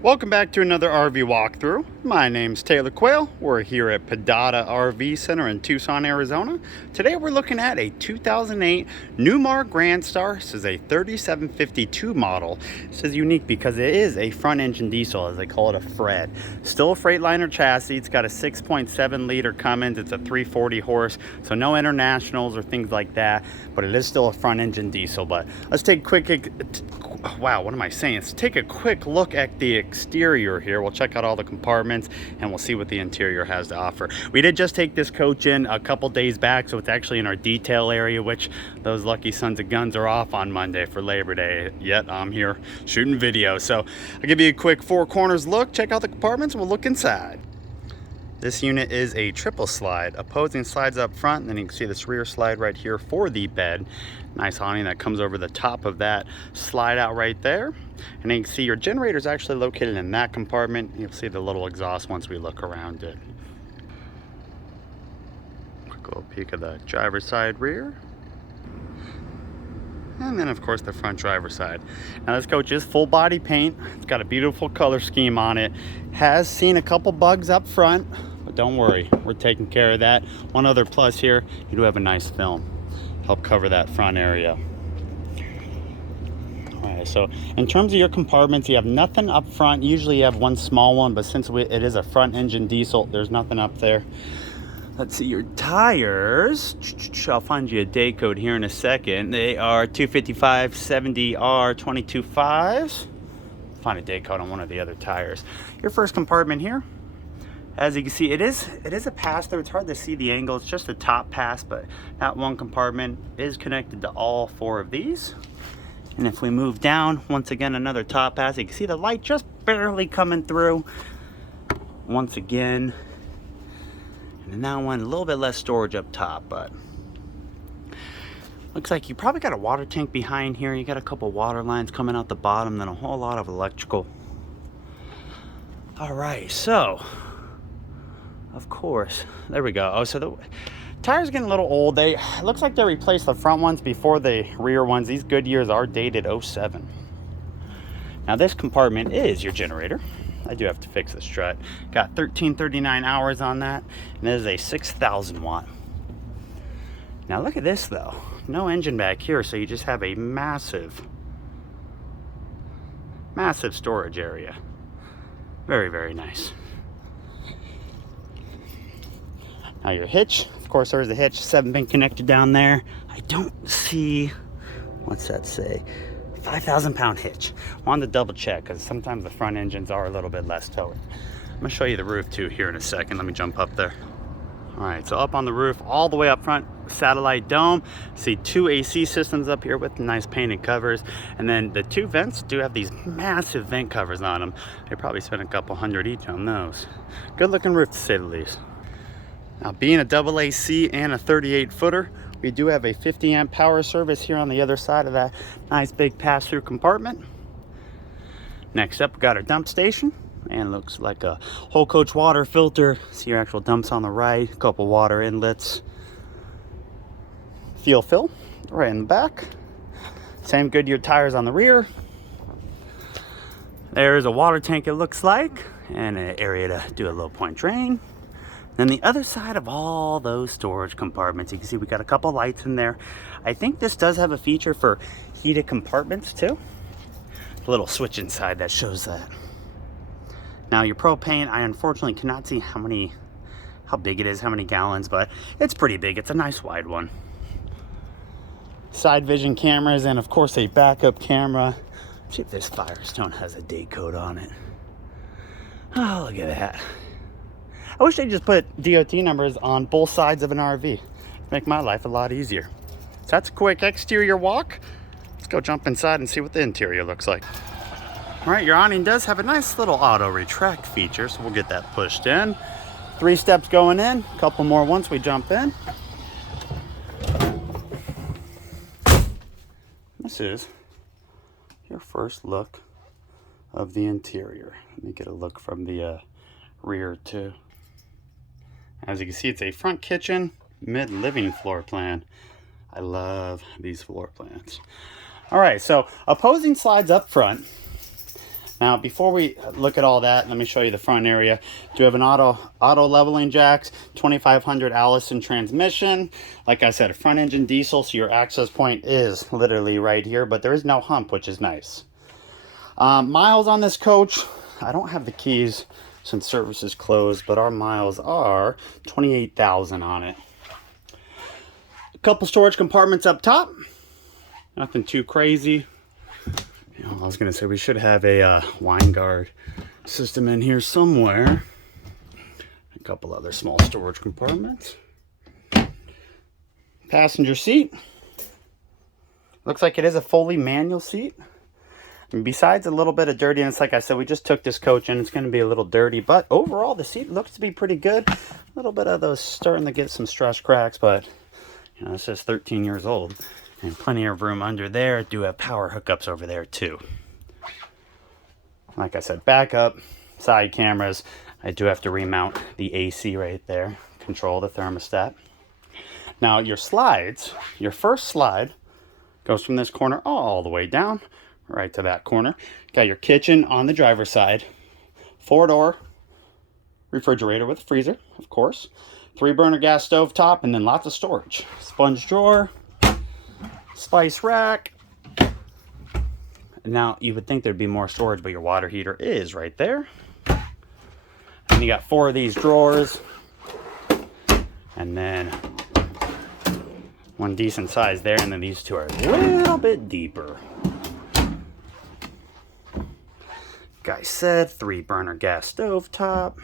Welcome back to another RV walkthrough. My name's Taylor Quayle. We're here at Padada RV Center in Tucson, Arizona. Today we're looking at a 2008 Newmar Grand Star. This is a 3752 model. This is unique because it is a front engine diesel, as they call it, a Fred. Still a Freightliner chassis. It's got a 6.7 liter Cummins. It's a 340 horse, so no internationals or things like that, but it is still a front engine diesel. But let's take a quick, wow, what am I saying? Let's take a quick look at the exterior here. We'll check out all the compartments and we'll see what the interior has to offer. We did just take this coach in a couple days back, so it's actually in our detail area, which those lucky sons of guns are off on Monday for Labor Day. Yet I'm here shooting video. So I'll give you a quick four corners look, check out the compartments, and we'll look inside. This unit is a triple slide. Opposing slides up front, and then you can see this rear slide right here for the bed. Nice awning that comes over the top of that slide out right there. And then you can see your generator is actually located in that compartment. You'll see the little exhaust once we look around it. Quick little peek of the driver's side rear. And then of course the front driver's side. Now this coach is full body paint. It's got a beautiful color scheme on it. Has seen a couple bugs up front, but don't worry, we're taking care of that. One other plus here, you do have a nice film. Help cover that front area. Alright, so in terms of your compartments, you have nothing up front. Usually you have one small one, but since it is a front engine diesel, there's nothing up there. Let's see your tires. I'll find you a day code here in a second. They are 255 70R 22.5s. Find a day code on one of the other tires. Your first compartment here, as you can see, it is a pass through. It's hard to see the angle. It's just a top pass, but that one compartment is connected to all four of these. And if we move down, once again, another top pass. You can see the light just barely coming through. Once again. And that one, a little bit less storage up top, but looks like you probably got a water tank behind here. You got a couple water lines coming out the bottom, then a whole lot of electrical. All right, so of course, there we go. Oh, so the tires getting a little old. It looks like they replaced the front ones before the rear ones. These Goodyears are dated 07. Now this compartment is your generator. I do have to fix the strut. Got 1339 hours on that, and it is a 6,000 watt. Now look at this though. No engine back here, so you just have a massive storage area. Very, very nice. Now your hitch, of course there's a hitch, 7-pin connected down there. I don't see, what's that say? 5,000 pound hitch. Wanted to double check because sometimes the front engines are a little bit less towing. I'm gonna show you the roof too here in a second. Let me jump up there. All right, so up on the roof, all the way up front, satellite dome. See two AC systems up here with nice painted covers. And then the two vents do have these massive vent covers on them. They probably spent a couple hundred each on those. Good looking roof to say the least. Now being a double AC and a 38 footer, we do have a 50 amp power service here on the other side of that nice big pass-through compartment. Next up, we got our dump station, and looks like a whole coach water filter. See your actual dumps on the right, a couple water inlets. Fuel fill right in the back. Same Goodyear tires on the rear. There's a water tank, it looks like, and an area to do a low point drain. Then the other side of all those storage compartments, you can see we got a couple lights in there. I think this does have a feature for heated compartments too. A little switch inside that shows that. Now your propane, I unfortunately cannot see how big it is, how many gallons, but it's pretty big. It's a nice wide one. Side vision cameras, and of course a backup camera. Let's see if this Firestone has a day code on it. Oh, look at that. I wish they just put DOT numbers on both sides of an RV. Make my life a lot easier. So that's a quick exterior walk. Let's go jump inside and see what the interior looks like. All right, your awning does have a nice little auto retract feature, so we'll get that pushed in. 3 steps going in, a couple more once we jump in. This is your first look of the interior. Let me get a look from the rear too. As you can see, it's a front kitchen, mid-living floor plan. I love these floor plans. All right, so opposing slides up front. Now, before we look at all that, let me show you the front area. Do have an auto leveling jacks, 2500 Allison transmission. Like I said, a front engine diesel, so your access point is literally right here, but there is no hump, which is nice. Miles on this coach, I don't have the keys since service is closed, but our miles are 28,000 on it. A couple storage compartments up top, nothing too crazy. You know, I was gonna say we should have a wine guard system in here somewhere. A couple other small storage compartments. Passenger seat. Looks like it is a fully manual seat. And besides a little bit of dirtiness, like I said, we just took this coach in. It's going to be a little dirty, but overall the seat looks to be pretty good. A little bit of those starting to get some stress cracks, but you know, it's just 13 years old. And plenty of room under there. Do have power hookups over there too. Like I said, backup, side cameras. I do have to remount the AC right there. Control the thermostat. Now your slides, your first slide goes from this corner all the way down, right to that corner. Got your kitchen on the driver's side. 4-door refrigerator with a freezer, of course. 3-burner gas stove top, and then lots of storage. Sponge drawer. Spice rack. Now you would think there'd be more storage, but your water heater is right there. And you got 4 of these drawers, and then one decent size there, and then these 2 are a little bit deeper. Like I said, 3-burner gas stove top,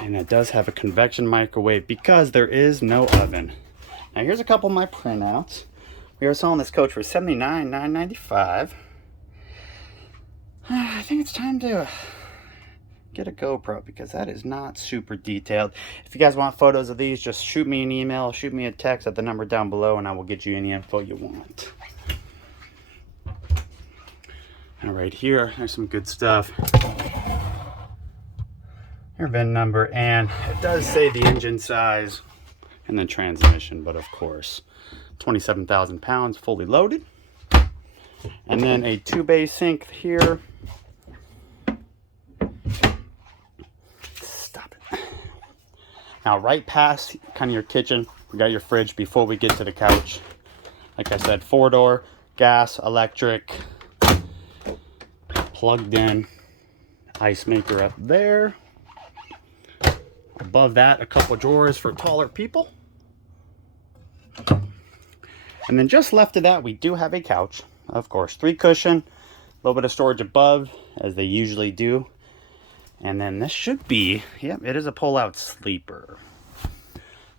and it does have a convection microwave because there is no oven. Now here's a couple of my printouts. We are selling this coach for $79,995. I think it's time to get a GoPro because that is not super detailed. If you guys want photos of these, just shoot me an email, shoot me a text at the number down below, and I will get you any info you want. And right here, there's some good stuff. Your VIN number, and it does say the engine size and the transmission, but of course 27,000 pounds fully loaded. And then a 2-bay sink here. Stop it. Now right past kind of your kitchen, we got your fridge before we get to the couch. Like I said, 4-door, gas, electric, plugged in, ice maker up there. Above that, a couple drawers for taller people. And then just left of that, we do have a couch. Of course, 3 cushion, a little bit of storage above, as they usually do. And then this should be, yep, it is a pull-out sleeper.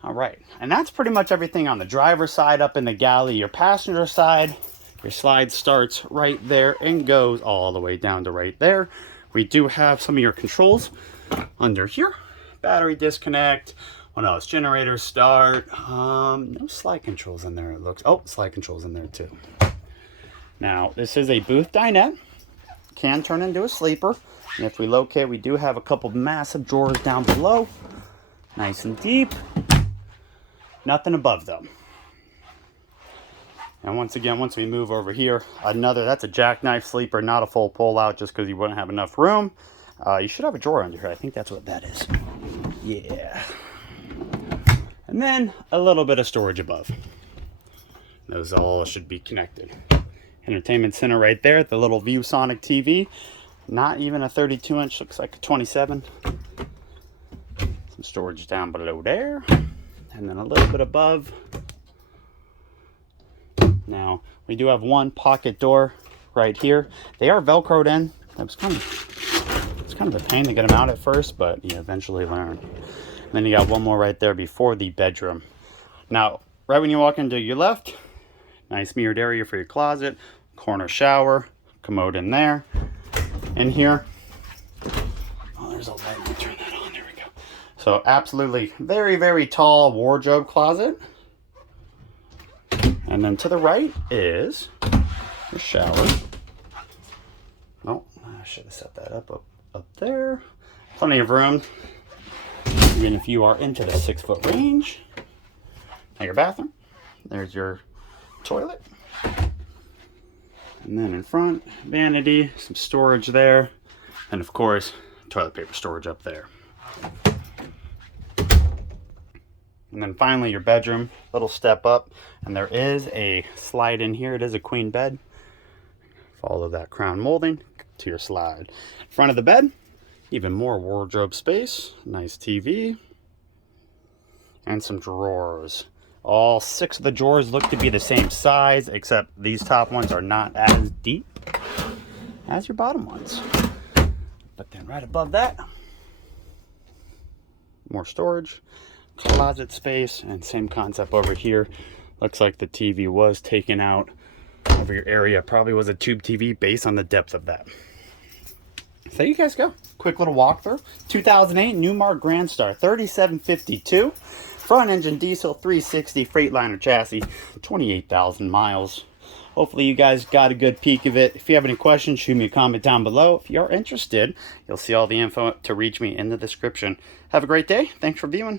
All right, and that's pretty much everything on the driver's side. Up in the galley, your passenger side, your slide starts right there and goes all the way down to right there. We do have some of your controls under here. Battery disconnect. What else? Generator start. No slide controls in there, it looks. Oh, slide controls in there too. Now, this is a booth dinette. Can turn into a sleeper. And if we locate, we do have a couple massive drawers down below. Nice and deep. Nothing above them. And once again, once we move over here, that's a jackknife sleeper, not a full pull-out, just because you wouldn't have enough room. You should have a drawer under here. I think that's what that is. Yeah. And then a little bit of storage above. Those all should be connected. Entertainment center right there, the little ViewSonic TV. Not even a 32-inch, looks like a 27. Some storage down below there. And then a little bit above. Now, we do have one pocket door right here. They are Velcroed in. It's kind of a pain to get them out at first, but you eventually learn. And then you got one more right there before the bedroom. Now, right when you walk into your left, nice mirrored area for your closet, corner shower, commode in there. In here, oh, there's a light. Let me turn that on. There we go. So absolutely very, very tall wardrobe closet. And then to the right is your shower. Oh, I should have set that up there. Plenty of room, even if you are into the 6-foot range. Now your bathroom. There's your toilet. And then in front, vanity, some storage there, and of course, toilet paper storage up there. And then finally your bedroom, little step up, and there is a slide in here. It is a queen bed. Follow that crown molding to your slide. Front of the bed, even more wardrobe space, nice TV, and some drawers. All 6 of the drawers look to be the same size, except these top ones are not as deep as your bottom ones. But then right above that, more storage, closet space, and same concept over here. Looks like the TV was taken out over your area. Probably was a tube TV based on the depth of that. So there you guys go. Quick little walkthrough. 2008 Newmar Grand Star 3752. Front engine diesel 360 Freightliner chassis. 28,000 miles. Hopefully you guys got a good peek of it. If you have any questions, shoot me a comment down below. If you're interested, you'll see all the info to reach me in the description. Have a great day. Thanks for viewing.